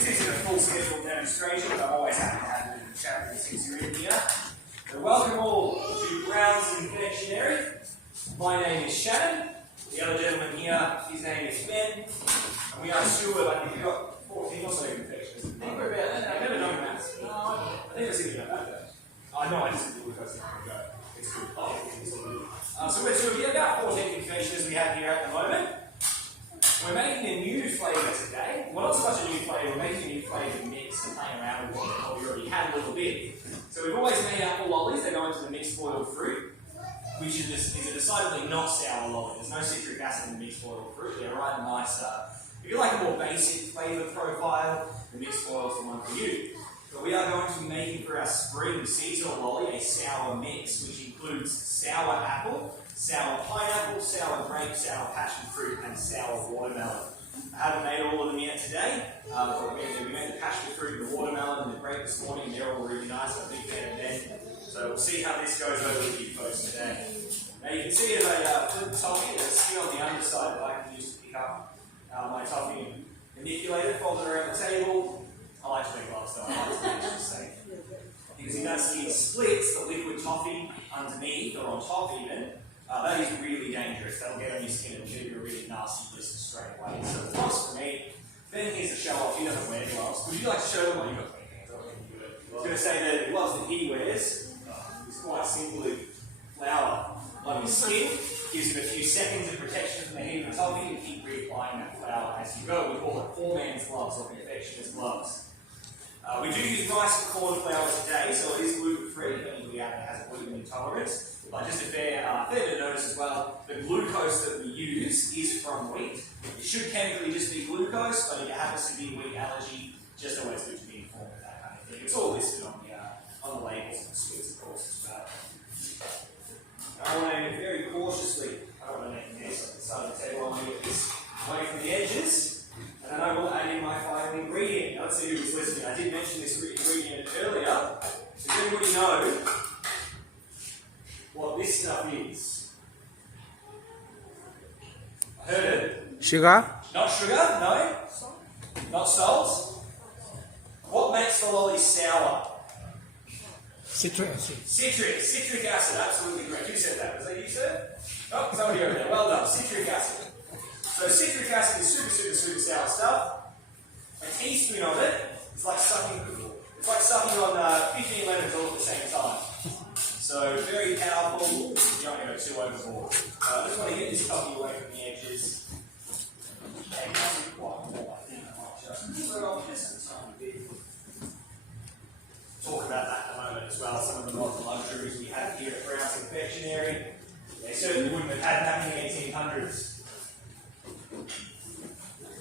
this isn't a full scheduled demonstration, but I'm always happy to have a bit of a chat with you since you're in here. So welcome all to Brown's Confectionery. My name is Shannon. The other gentleman here, his name is Ben. And we are Stuart. I think we've got 14 or so confectioners. I think we're about that. I've never done maths. No, I think I said about that. I know I just did the first thing I go. It's good. So we're two, about 14 confectioners we have here at the moment. We're making a new flavour today. Well, not so much a new flavour, we're making a new flavour mix and playing around with what we already had a little bit. So we've always made apple lollies, they go into the mixed boiled fruit, which is a decidedly not sour lolly. There's no citric acid in the mixed boiled fruit. They're right nice. If you like a more basic flavour profile, the mixed boiled is the one for you. But we are going to be making for our spring seasonal lolly a sour mix, which includes sour apple, sour pineapple, sour grape, sour passion fruit, and sour watermelon. I haven't made all of them yet today, but we made the passion fruit, the watermelon, and the grape this morning. They're all really nice. I'm a big fan of them. So we'll see how this goes over with you folks today. Now you can see it a flip toffee. There's a skin on the underside that I can use to pick up my toffee and manipulate it, fold it around the table. I like to wear gloves though, I like to make it safe. Because if that skin splits, the liquid toffee underneath or on top even, that is really dangerous. That'll get on your skin and give you a really nasty blister straight away. So the gloves for me, Ben needs to show off, he doesn't wear gloves. Would you like to show them what you've got to wear? I was going to say that the gloves that he wears is quite simply flour on his skin, gives him a few seconds of protection from the heat of the toffee and keep reapplying that flour as you go. We call it poor man's gloves or confectioner's gloves. We do use rice and corn flour today, so it is gluten-free if anybody out there has a gluten intolerance. But just a fair bit of notice as well, the glucose that we use is from wheat. It should chemically just be glucose, but if you have a severe wheat allergy, just always good to be informed of that kind of thing. It's all listed on the labels and the sweets, of course, as well. I want to very cautiously, I don't want to make a mess on the side of the table, I want to get this away from the edges. And then I will add in my final ingredient. Now, let's see who was listening. I did mention this ingredient earlier. Does anybody know what this stuff is? I heard it. Sugar? Not sugar, no. Not salt. What makes the lolly sour? Citric acid. Citric acid, absolutely correct. Who said that? Was that you, sir? Oh, somebody over there. Well done. Citric acid. So citric acid is super sour stuff. A teaspoon of it is like sucking on 15 lemons all at the same time. So very powerful. You don't want to go too overboard. I just want to get this coffee away from the edges. And not quite more, I think. I might just throw off just a tiny bit. Talk about that in a moment as well. Some of the modern luxuries we have here at Brown's Confectionery. They certainly wouldn't have had back in the 1800s.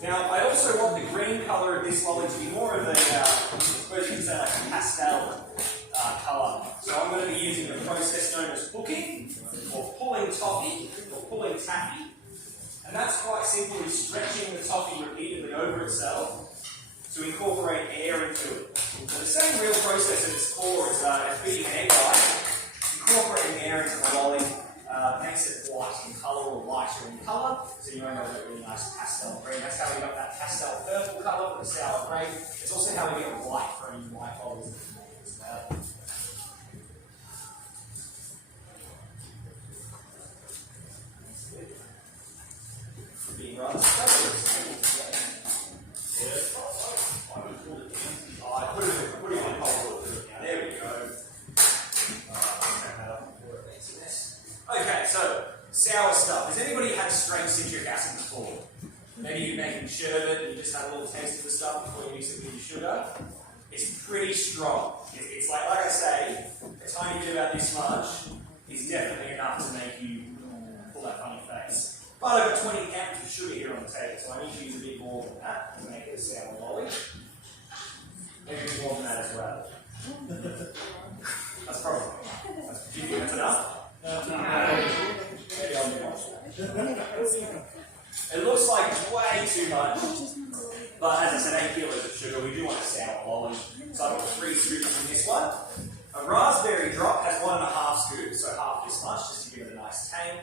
Now, I also want the green colour of this lolly to be more of a, I suppose you could say like a pastel colour. So I'm going to be using a process known as hooking, or pulling toffee, or pulling taffy. And that's quite simply stretching the toffee repeatedly over itself to incorporate air into it. So the same real process at its core as beating an egg white, incorporating air into the lolly. Makes it white in colour or lighter in colour, so you end up with a really nice pastel green. That's how we got that pastel purple colour for the sour grape. It's also how we get white for any white lollies as well. Being rather I put it on cold water now. There we go. Okay, so sour stuff. Has anybody had straight citric acid before? Maybe you're making sherbet and you just had a little taste of the stuff before you mix it with your sugar. It's pretty strong. It's like I say, a tiny bit about this much is definitely enough to make you pull that funny face. But I've got 20 grams of sugar here on the table, so I need to use a bit more than that to make it a sour lolly. Maybe a bit more than that as well. That's probably. Do you think that's enough? It looks like it's way too much, but as I said, 8 kilos of sugar. We do want a sour lolly, so I've got 3 scoops in this one. A raspberry drop has 1.5 scoops, so half this much, just to give it a nice tang.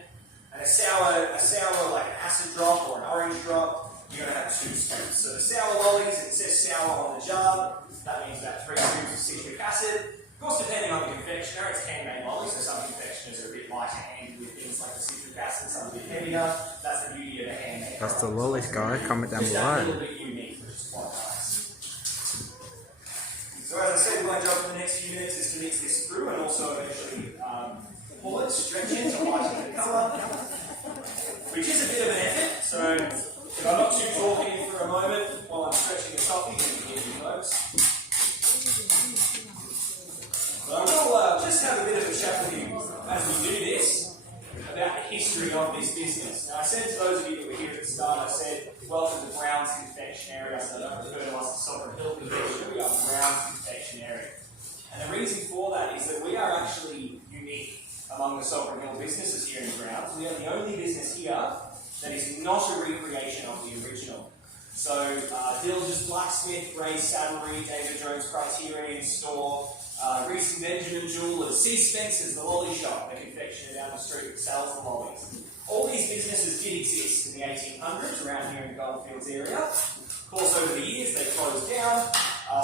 And a sour like an acid drop or an orange drop, you're going to have 2 scoops. So the sour lollies, it says sour on jar. That means about 3 scoops of citric acid. Of course, depending on the confectioner, it's handmade lolly, so some confectioners are a bit lighter handed with things like the citric acid, some a bit heavier. That's the beauty of a handmade. That's the lollies, guys. Comment down Just a little below. bit unique, which is quite nice. So as I said, my job for the next few minutes is to mix this through and also eventually pull it, stretch it to lighten the colour, which is a bit of an effort. So if I'm not too talking for a moment while I'm stretching the coffee, you can hear me, folks. So I will just have a bit of a chat with you as we do this about the history of this business. Now I said to those of you that were here at the start, I said, welcome to Brown's Confectionery. I said, I don't refer to us as Sovereign Hill Confectionery, we are Brown's Confectionery. And the reason for that is that we are actually unique among the Sovereign Hill businesses here in Browns. We are the only business here that is not a recreation of the original. So Dilger's Blacksmith, Ray's Saddlery, David Jones Criterion Store, Reese and Benjamin Jewelers, C. Spencer's, the lolly shop, the confectioner down the street that sells the lollies. All these businesses did exist in the 1800s around here in the Goldfields area. Of course, over the years they closed down.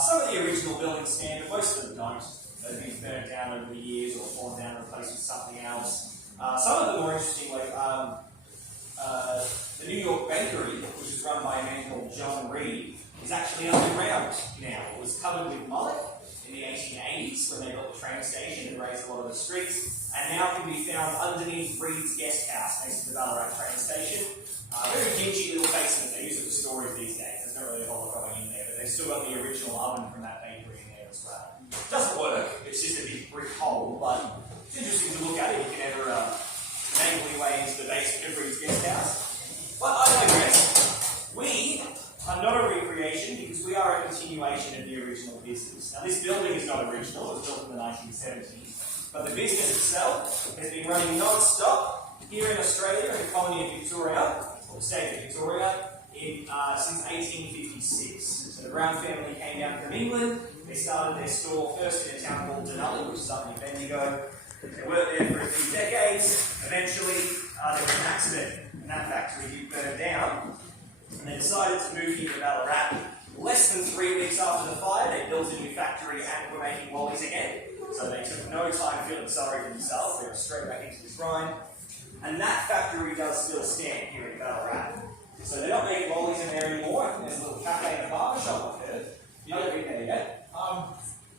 Some of the original buildings stand, but most of them don't. They've been burnt down over the years or fallen down and replaced with something else. Some of them more interesting, like the New York Bakery, which is run by a man called John Reed, is actually underground now. It was covered with mulch in the 1880s when they built the train station and raised a lot of the streets, and now can be found underneath Reed's Guest House next to the Ballarat train station. Very dingy little basement. They use it for storage these days. There's not really a whole lot going in there, but they've still got the original oven from that bakery in there as well. It doesn't work. It's just a big brick hole, but it's interesting to look at it if you can ever make your way into the basement of Reed's Guest House. But I digress. We are not a recreation because we are a continuation of the original business. Now this building is not original, it was built in the 1970s, but the business itself has been running non-stop here in Australia, in the colony of Victoria, or the state of Victoria, since 1856. So the Brown family came down from England. They started their store first in a town called Denali, which is up near Bendigo. They worked there for a few decades. Eventually, there was an accident, and that factory did burn down. And they decided to move here to Ballarat. Less than 3 weeks after the fire, they built a new factory and were making lollies again. So they took no time feeling sorry for themselves. They went straight back into the grind. And that factory does still stand here in Ballarat. So they're not making lollies in there anymore. I think there's a little cafe and a barber shop up there. You know, been there yet?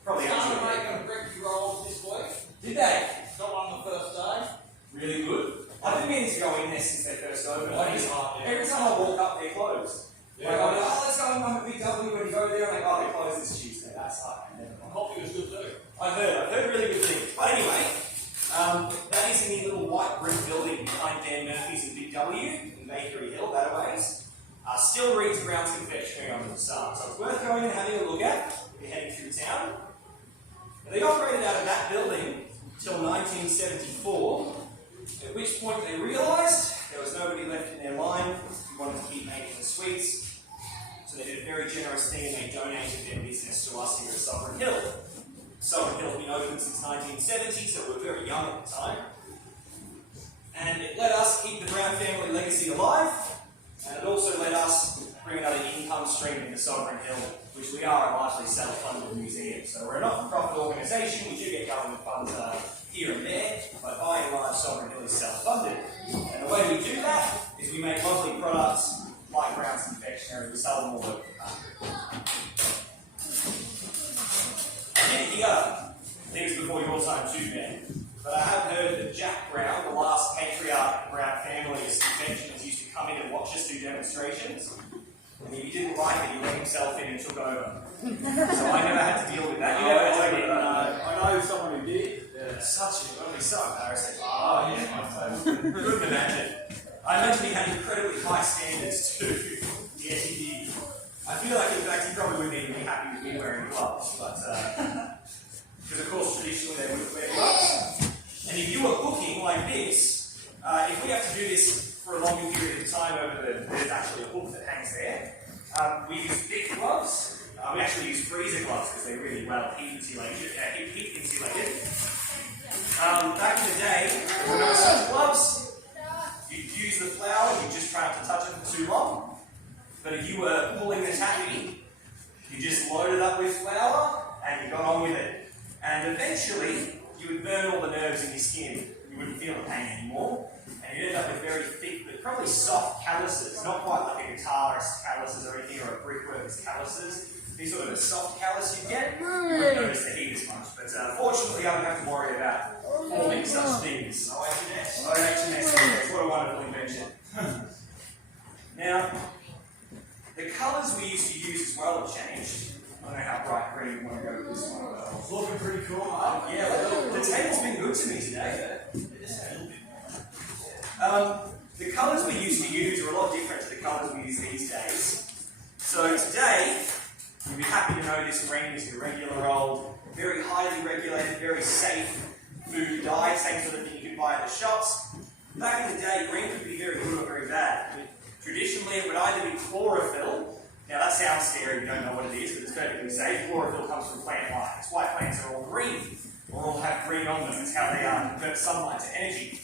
Probably Started making bricky rolls this week. Did they? Got one the first day. Really good. I've been meaning to go in there since they first opened. Every time I walk up, they're closed. Yeah. Like, I go, oh, let's go on Big W when you go there. I'm like, oh, they're closed this Tuesday. That's like, never mind. Coffee was good too. I've heard really good things. But anyway, that is in the little white brick building behind Dan Murphy's and Big W in Bakery Hill, that a ways. Still reads Brown's Confectionery on the facade. So it's worth going and having a look at if you're heading through town. Now, they operated out of that building until 1974, at which point they realised there was nobody left in their line who wanted to keep making the sweets. So they did a very generous thing and they donated their business to us here at Sovereign Hill. Sovereign Hill has been open since 1970, so we're very young at the time. And it let us keep the Brown family legacy alive, and it also let us bring another income stream into Sovereign Hill, which we are a largely self-funded museum. So we're a not-for-profit organisation, we do get government funds here and there, but by and large Sovereign Hill is self-funded. And the way we do that is we make lovely products like Brown's Confectionery, we sell them all over the country. I did hear things before your time too, Ben, but I have heard that Jack Brown, the last patriarch of the Brown family's confectioners, used to come in and watch us do demonstrations. And if he didn't like it, he let himself in and took over. So I never had to deal with that. You never had to deal with that. I know someone who did. Yeah. Such a, it'll be so embarrassing. Oh, yeah. Couldn't imagine. I imagine he had incredibly high standards too. Yes, he did. I feel like, in fact, he probably wouldn't even be happy with me wearing gloves, but because of course traditionally they would wear gloves. And if you were cooking like this, if we have to do this for a longer period of time there's actually a hook that hangs there. We use thick gloves. We actually use freezer gloves because they're really well heat insulated. Back in the day, there were no such gloves. You'd use the flour, you'd just try not to touch it for too long. But if you were pulling the taffy, You just loaded up with flour and you got on with it. And eventually, you would burn all the nerves in your skin. You wouldn't feel the pain anymore. And you'd end up with very thick, but probably soft calluses. Not quite like a guitarist's calluses or anything, or a brickworker's calluses. These sort of a soft callus you get. You wouldn't notice the heat as much. But fortunately, I don't have to worry about forming such things. OH&S. OH&S, what a wonderful invention. Now, the colours we used to use as well have changed. I don't know how bright green we want to go with this one. It's looking pretty cool, mate. Yeah, well, the table's been good to me today. The colours we used to use are a lot different to the colours we use these days. So today, you'll be happy to know this green is your regular old, very highly regulated, very safe food dye, same sort of thing you could buy at the shops. Back in the day, green could be very good or very bad. Traditionally, it would either be chlorophyll. Now that sounds scary, you don't know what it is, but it's perfectly safe. Chlorophyll comes from plant life. That's why plants are all green, or all have green on them. That's how they convert sunlight to energy.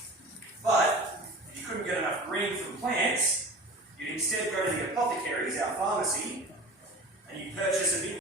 But if you couldn't get enough green from plants, you'd instead go to the apothecaries, our pharmacy, and you purchase a big